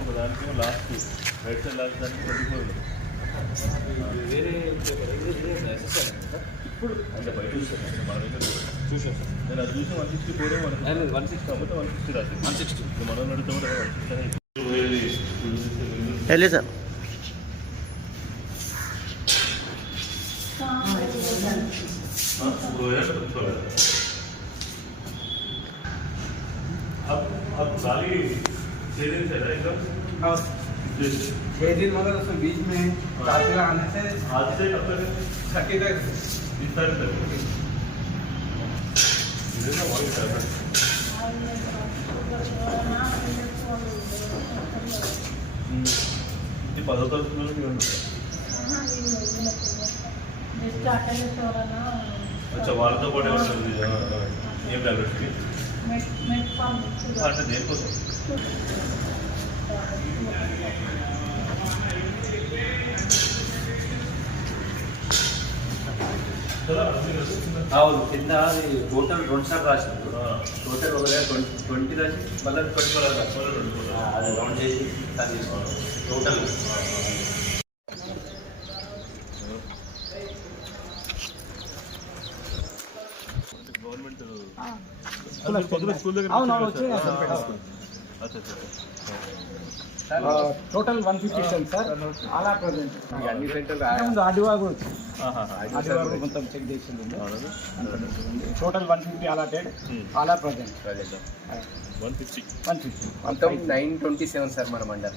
ఒక దానికేమో last right side last దానికి 24 వేరే ఇప్పుడు అంటే బయట చూసాను మన దగ్గర చూసాను సార్. నేను అది చూసి 164 160 కాబట్టి 160 రాదు 160 మనం నడితే కూడా 160 వెళ్ళే సార్. अब साली 6 दिन से रहेगा। हाँ 6 दिन मगर उसमें बीच में दाखिला आने से आज से कब तक 30 तक 20 तारीख तक ये 10 तारीख में नहीं होना। अच्छा వాళ్ళతో పాటు ఉంటుంది ఏం టాబ్లెట్స్కి అంటే దేనికోసం అవును కింద అది టోటల్ 2 సార్లు రాసింది. టోటల్ ఒక 20 రాసి మళ్ళీ 24 రాసి అది రౌండ్ చేసి సార్ తీసుకోవాలి టోటల్. గవర్నమెంట్ స్కూల్ దగ్గర టోటల్ 150 సెంట్ సార్ అలా ప్రజెంట్ అన్ని సెంటర్ ఆడివా కూడా ఆడివా మొత్తం చెక్ చేసింది. టోటల్ 150 అలాటెడ్ అలా ప్రజెంట్ 150 మొత్తం 927 సార్ మన మండలం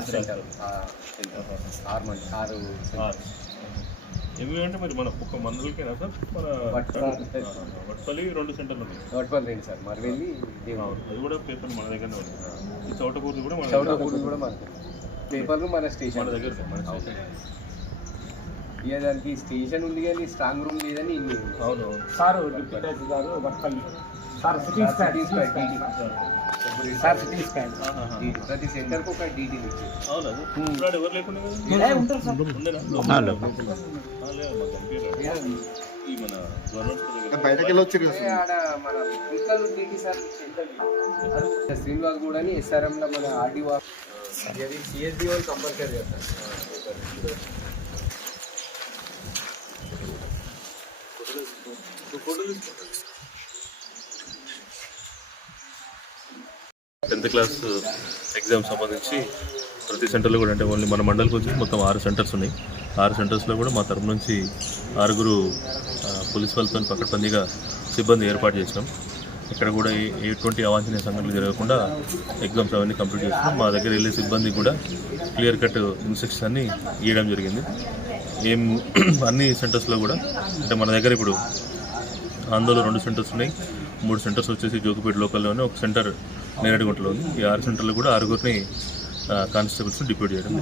6 సెంటర్ 6 ఎందుకంటే మరి మన ఒక్క మందులకేనా సార్ మన వట్పల్లి 2 సెంటర్లు ఉన్నాయి. వట్పల్లి సార్ మరి వెళ్ళి అది కూడా పేపర్ మన దగ్గరనే ఉంది. ఈ చౌటపూర్ది కూడా మన పేపర్లు మన స్టేషన్ మన దగ్గర మన స్టేషన్. ఇక దానికి స్టేషన్ ఉంది కానీ స్ట్రాంగ్ రూమ్ లేదని ఇన్ని. అవును సార్ డిప్యూటీ గారు Varpalli sir CT scan sir CT scan ప్రతి సెంటర్కి ఒక డీటెయిల్ ఇచ్చి. అవును ఇప్పుడు ఎవరు లేకుండా ఉంటారు సార్ ఉండేనా ఈ మన గవర్నమెంట్ బయటకి వెళ్ళొచ్చు ఆడ మన ఫిజికల్ డీటీ సార్ శ్రీనివాస్ కూడా ఎస్ఆర్ఎంలో మన ఆర్డీఓ సిఎస్డి వాళ్ళు కంపల్సరీ చేస్తారు. టెన్త్ క్లాస్ ఎగ్జామ్ సంబంధించి ప్రతి సెంటర్లో కూడా అంటే ఓన్లీ మన మండలికి వచ్చి మొత్తం 6 సెంటర్స్ ఉన్నాయి. 6 సెంటర్స్లో కూడా మా తరపు నుంచి 6 పోలీస్ వాళ్ళతో పకడ్బందీగా సిబ్బంది ఏర్పాటు చేసినాం. ఇక్కడ కూడా ఎటువంటి అవాంఛనీయ సంఘటనలు జరగకుండా ఎగ్జామ్స్ అవన్నీ కంప్లీట్ చేస్తున్నాం. మా దగ్గర వెళ్ళే సిబ్బంది కూడా క్లియర్ కట్ ఇన్స్ట్రక్షన్స్ అన్నీ ఇవ్వడం జరిగింది. అన్ని సెంటర్స్లో కూడా అంటే మన దగ్గర ఇప్పుడు ఆందోళన 2 సెంటర్స్ ఉన్నాయి. 3 సెంటర్స్ వచ్చేసి జోగిపేట లోకల్లోనే, ఒక సెంటర్ నేరేడుగుంటలో ఉంది. ఈ 6 సెంటర్లు కూడా 6 కానిస్టేబుల్స్ని డిప్యూట్ చేయడం.